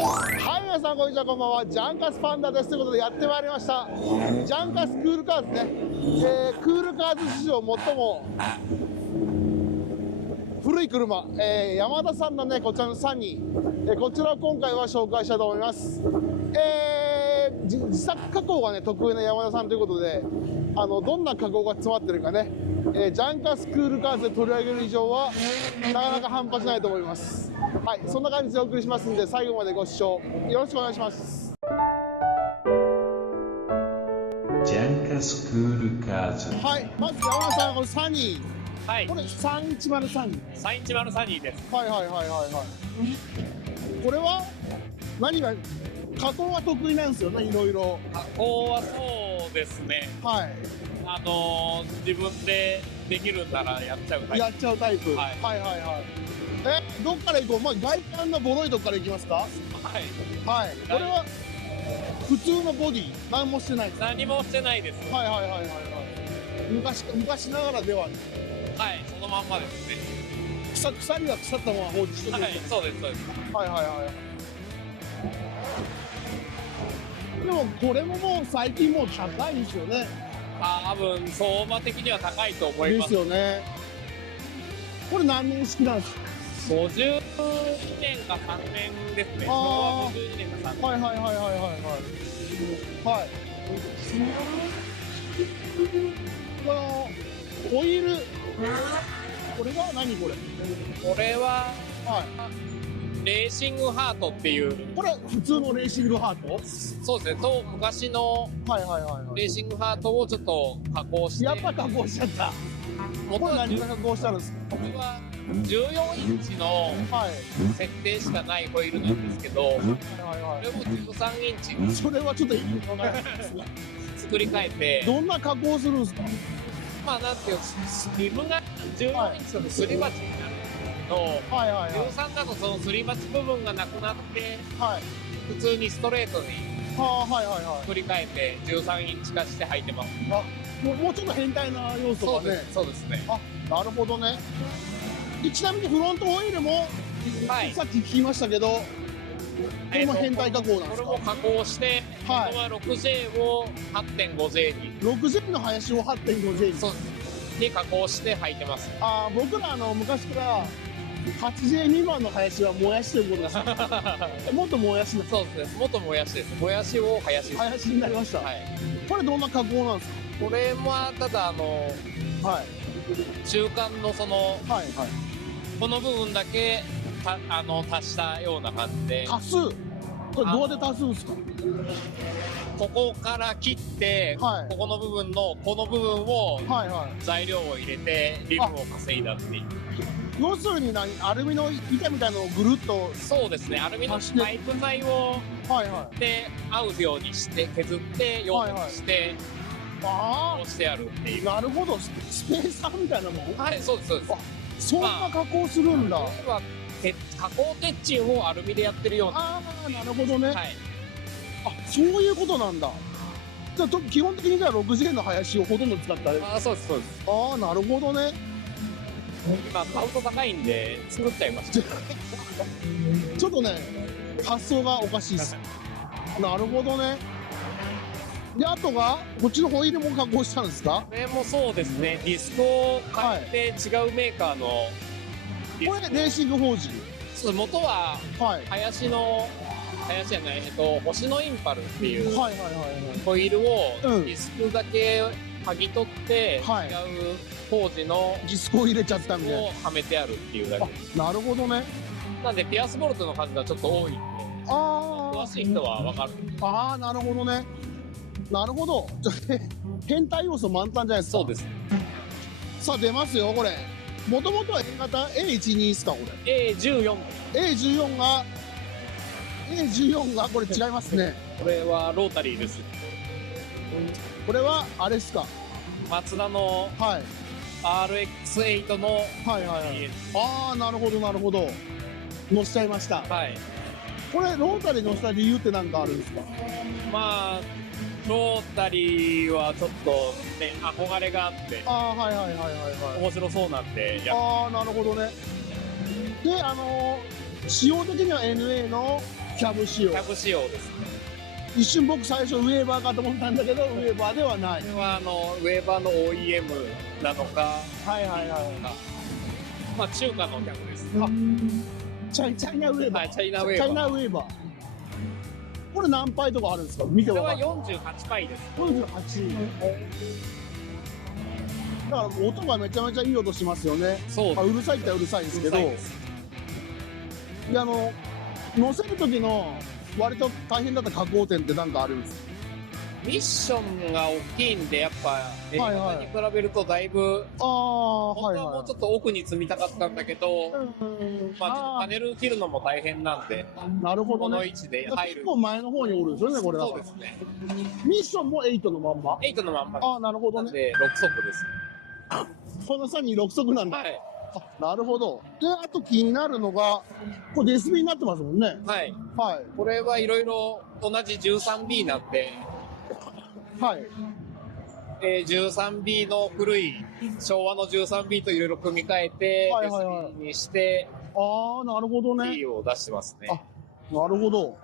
はい、皆さんこんにちは、こんばんは。ジャンカスパンダです。ということでやってまいりました。ジャンカスクールカーズね。クールカーズ史上最も古い車、ヤマダさんのね、こちらのサニー、こちらを今回は紹介したいと思います。自作加工がね、得意なヤマダさんということで、どんな加工が詰まってるかね、ジャンカスクールカーズで取り上げる以上は、なかなか半端ないと思います。はい、そんな感じでお送りしますんで、最後までご視聴よろしくお願いします。ジャンカスクールカーズ。はい、まず山田さん、このサニー。はい。これ310サニー。310サニーです。はいはいはいはいはい。これは何が加工が得意なんですよね、いろいろ。加工はそうですね。はい。自分でできるんならやっちゃうタイプ。やっちゃうタイプ。はいはいはいはい。どっから行こう。まあ外観のボロいとこから行きますか。はい。はい。これは普通のボディ、何もしてない。何もしてないです。はいはいはいはいはい。昔ながらでははい。そのまんまですね。鎖は腐ったまま放置してる。はい。そうですそうです。はいはいはい。でもこれももう最近もう高いですよね。多分相場的には高いと思いでます。すよね。これ何年式なんですか。52年か3年ですね。昭和52年か3年。はいはいはいはいはいはい。はい。このオイル、これが何これ。これははレーシングハートっていう。い。これ普通のレーシングハート。そうですね。昔のはいはいはいはい。レーシングハートをちょっと加工して。やっぱ加工しちゃった。これ何が加工したんですか。これは14インチのはい。設定しかないホイールなんですけど、こはいはいれを13インチはい。それはちょっと意味がないですね。作り変えて、どんな加工するんですか。まあなんていうリムが14インチのすり鉢になるのを、はいはいはい。13だとそのすり鉢部分がなくなってはい。普通にストレートにはあはいはいはい。作り変えて13インチ化して履いてます。あ、もうちょっと変態な要素がね。そうですね。あ、なるほどね。でちなみにフロントオイルも、はい。さっき聞きましたけど、これも変態加工なんですか。これも加工して、はいここは 6J を 8.5J に、6J の林を 8.5J に。そうに加工して履いてます。僕ら昔から 8J 未満の林はもやしということです。もっともやしなそうですね。元もやしです。もやしを林です。林になりました。はい。これどんな加工なんですこれはただか。はい中間のそのはいはい。この部分だけ足したような感じで、足す。これどうやって足すんですか。ここから切って、はいここの部分のこの部分をはいはい。材料を入れてリムを稼いだっていう。要するにアルミの板みたいなのをぐるっと。そうですね。アルミの足してパイプ材をはいはい。で合うようにして削って溶接してあこうしてあるっていう。あ、なるほど。スペーサーみたいなもん。はい、そうですそうです。そんな加工するんだ。これは加工鉄筋をアルミでやってるような。ああ、なるほどね。はい。そういうことなんだ。じゃあ基本的にじゃあ6J の林をほとんど使ったそうですそうです。なるほどね。今買うと高いんで作っちゃいました。ちょっとね、発想がおかしいです。なるほどね。で、あとが、こっちのホイールも加工したんですか。これもそうですね。ディスクを変えて違うメーカーのディスク。これレーシングフォージ。そう元ははい。林じゃない星のインパルっていうはいはいはいはい。ホイールをうんディスクだけ剥ぎ取ってはい違う工事のディスクを入れちゃったみたいをはめてあるっていうだけ。な。なるほどね。なんでピアスボルトの数がちょっと多いんであ詳しい人はわかる。なるほどね。なるほど。変態要素満タンじゃないですか。そうです。さあ出ますよこれ。もともとは A 型 A12 ですかこれ。 A14。 A14 がこれ違いますね。これはロータリーです。これはあれですか。マツダのはい RX8 のはいはいはい。なるほどなるほど。乗せちゃいました。はい。これロータリー乗せた理由って何かあるんですか。まあロータリーはちょっとね憧れがあってはいはいはいはいはい。面白そうなんでなるほどね。で仕様的には NA のキャブ仕様。キャブ仕様ですね。一瞬僕最初ウェーバーかと思ったんだけど、ウェーバーではない。これはウェーバーの OEM なのか、はいはいはい。まあ中華のキャブです。チャイナウェーバー。はい、チャイナウェチャイーバー。ナウェーバー。これ何パイとかあるんですか？見てこれはわかる。48パイです。 48。だから音がめちゃめちゃいい音しますよね。そうまあ、うるさいってうるさいですけど、うるさいです。で乗せる時の割と大変だった加工点って何かあるんですか？ミッションが大きいんで、やっぱ映はいはい画に比べるとだいぶ、ああ、本当はもはいはうちょっと奥に積みたかったんだけど、い。まあちょっとパネル切るのも大変なんで、なるほどね。この位置で入る結。構前の方におるんですよね、これだから。そうですね。ミッションも8のまんま。 8のまんまああ、なるほどね。なんで、6速です。この差に6速なんだ。はい。あ、なるほど。で、あと気になるのが、これデスビになってますもんね。はい。はい。これはいろいろ同じ 13B なんで、はい。 13B の古い昭和の 13B といろいろ組み替えて、はいはいはい SB にしてああ、なるほどね。 B を出してますね。あ、なるほど。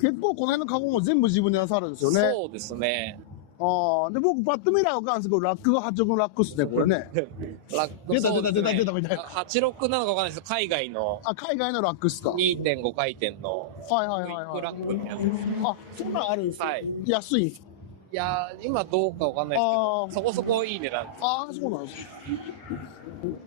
結構この辺のカゴも全部自分でなさるんですよね。そうですね。ああ、で、僕パッと見らわかるんですけど、ラックが86のラックっすね、これね。ラック出たそうですね出たみたいな86なのかわかんないです。海外のあ、海外のラックっすか。はい 2.5 回転のはいはいクイックラはい。ックってやつです。あ、そんなんあるんですか。はい。安いんですか。いやー、今どうかわかんないですけあど、ーそこそこいい値段です。ああ、そうなんです。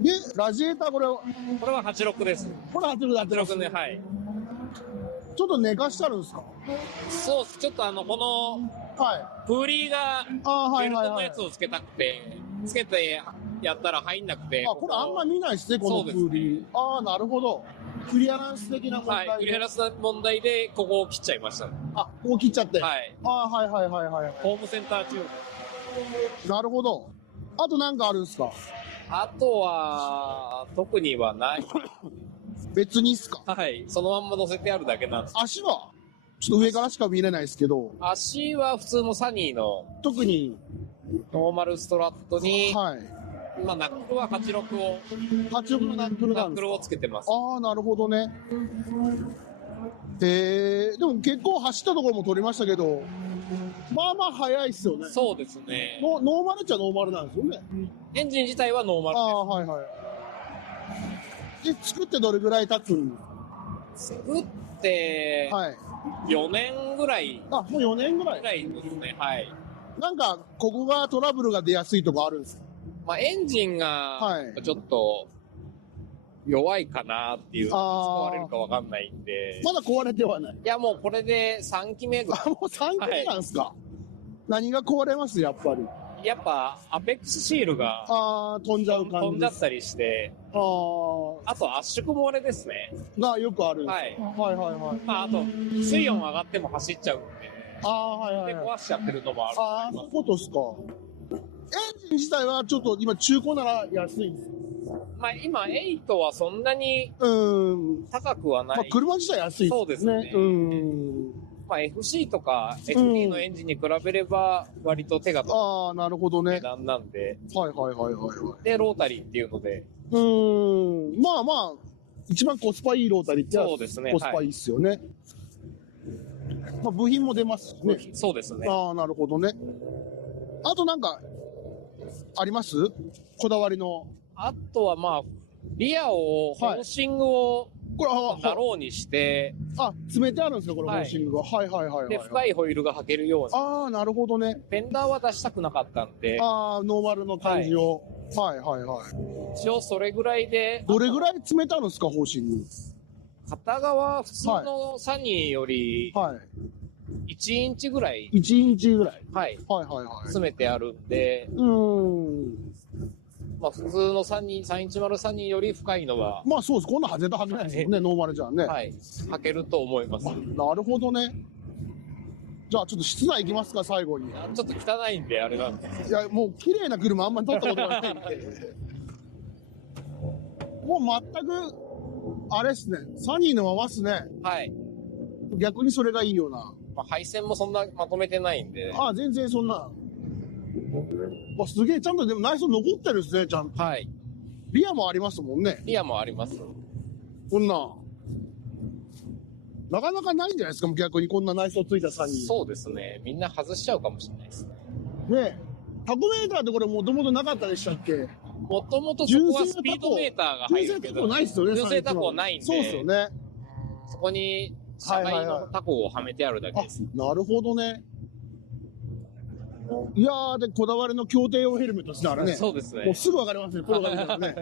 で、ラジエーターこれ、これは86です。これ86だってます。 86ね、はい。ちょっと寝かしてあるんですか。そうっす、ちょっとこの、はい。プーリーが、ああ、はベルトいはいはい。のやつをつけたくて、つけてやったら入んなくて。あ、これあんま見ないですね、このそうですねプーリー。ああ、なるほど。クリアランス的な問題で。はい、クリアランスの問題で、ここを切っちゃいました。あ、こう切っちゃって。はい。ああ、はいはいはいはい。ホームセンター中。なるほど。あとなんかあるんですか。あとは、特にはない。別にっすか。はい。そのまんま乗せてあるだけなんです。足はちょっと上からしか見れないですけど、足は普通のサニーの特に、ノーマルストラットに、はい。まあ、ナックルは86を、 86のナックルなんですか。ナックルをつけてます。ああ、なるほどね。でも結構走ったところも撮りましたけど、まあまあ速いっすよね。そうですね。ノーマルっちゃノーマルなんですよね。エンジン自体はノーマルああ、はいはい。で、作ってどれぐらい経つんです。作って、はい。 4年ぐらい、あ、もう4年ぐらい。ですね。はい。なんか、ここがトラブルが出やすいとかあるんですか。まあ、エンジンはいが、ちょっと、弱いかなっていう、あー壊れるかわかんないんで。まだ壊れてはない。いや、もうこれで3期目ぐらい。あ、もう3期目なんですか。何が壊れますやっぱり。やっぱ、アペックスシールがああ、飛んじゃう感じ。飛んじゃったりして、ああ、あと圧縮漏れですね。がよくあるんです。はいはいはいはい。まあ、あと、水温上がっても走っちゃうんで、ああ、はいはいで、はい。壊しちゃってるのもある。ああ、そういうことですか。エンジン自体はちょっと今中古なら安いんです。まあ、今、8はそんなに高くはなまあい。車自体安いですね。そうですねまあ、FC とか FD のエンジンに比べれば、割と手が届くああ、なるほどね。値段なんで、はいはいはいはいはい。で、ロータリーっていうので、まあまあ、一番コスパいいロータリーってそうですねコスパいいっすよね。まあ部品も出ますしね。そうですね。ああ、なるほどね。あとなんか、ありますこだわりの。あとはまあ、リアを、ホーシングをこれ、だろうにして、詰めてあるんですかこれ、はいホーシングが。はいはいはいはい。で、深いホイールが履けるように。ああ、なるほどね。フェンダーは出したくなかったんで、ああ、ノーマルの感じを。はいはいはい。一応それぐらいで、どれぐらい詰めてあるんですかホーシング。片側普通のサニーよりはい。 1インチぐらい、 1インチぐらい。はい、はいはいはい。詰めてあるんで、まあ普通のサニー、310サニーより深いのは、まあそうです。こんな絶対履けないですもんね、ノーマルじゃんね。はい、履けると思います。なるほどね。じゃあちょっと室内行きますか、最後に。ちょっと汚いんで、あれなんで。いや、もう綺麗な車あんまり撮ったことがないんで。もう全く、あれっすね。サニーのままっすね。はい。逆にそれがいいような。まあ、配線もそんなまとめてないんで、ああ、全然そんな。わ、すげえ、ちゃんとでも内装残ってるっすね、ちゃんと。はい。リアもありますもんね。リアもあります。こんな。なかなかないんじゃないですか、逆にこんな内装ついたサニー。そうですね。みんな外しちゃうかもしれないですね。ねタコメーターってこれもともとなかったでしたっけ？もともとそこはスピードメーターが入るけど、純正タコないっすよね、純正タコないんで、そうっすよね。そこに車外のタコをはめてあるだけです。なるほどね。いやー、で、こだわりの協定用ヘルメットですね、あれね。そうですね。もうすぐわかりますね、プロが見たらね。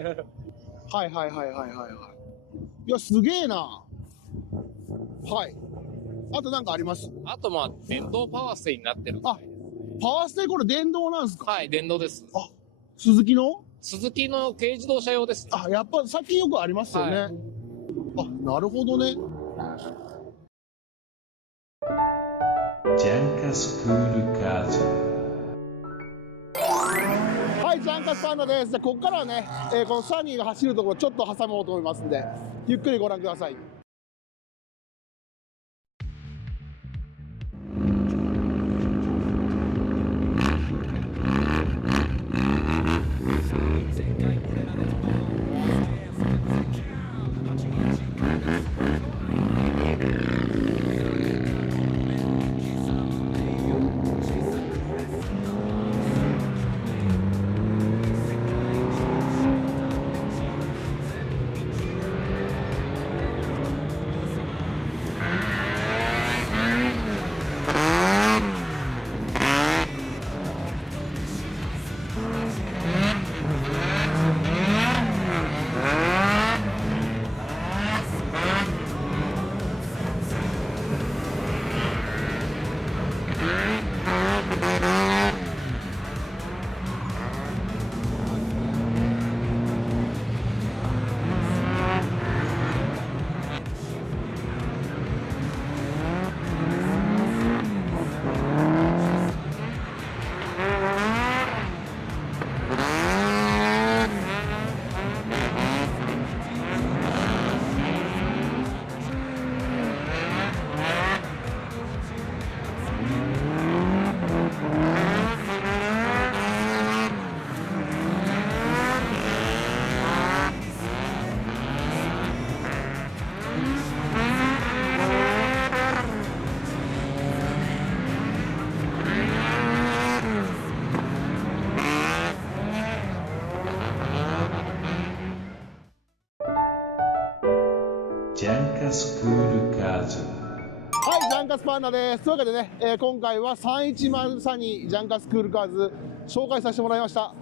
はいはいはいはいはいはい。いや、すげえな。はい。あとなんかあります？あとまあ、電動パワーステになってるみたいです。パワーステこれ電動なんですか？はい、電動です。あ、鈴木の？鈴木の軽自動車用ですね。あ、やっぱ最近よくありますよね。はい、あ、なるほどね。ジャンカスクールカーズ。はい、ジャンカスパンダです。じゃあここからはね、このサニーが走るところちょっと挟もうと思いますんで、ゆっくりご覧ください。ジャンカスクールカーズ。はい、ジャンカスパンダです。というわけでね、今回は310サニージャンカスクールカーズ紹介させてもらいました。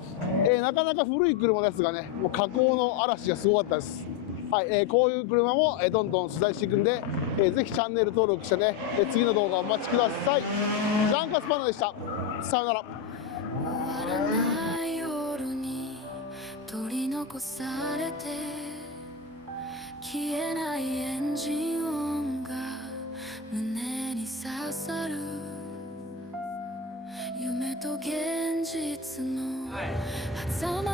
なかなか古い車ですがね、もう加工の嵐がすごかったです。はい、こういう車も、どんどん取材していくんで、ぜひチャンネル登録してね、次の動画をお待ちください。ジャンカスパンダでした。さよなら。終わらない夜に取り残されて消えないエンジン音が胸に刺さる夢と現実の狭間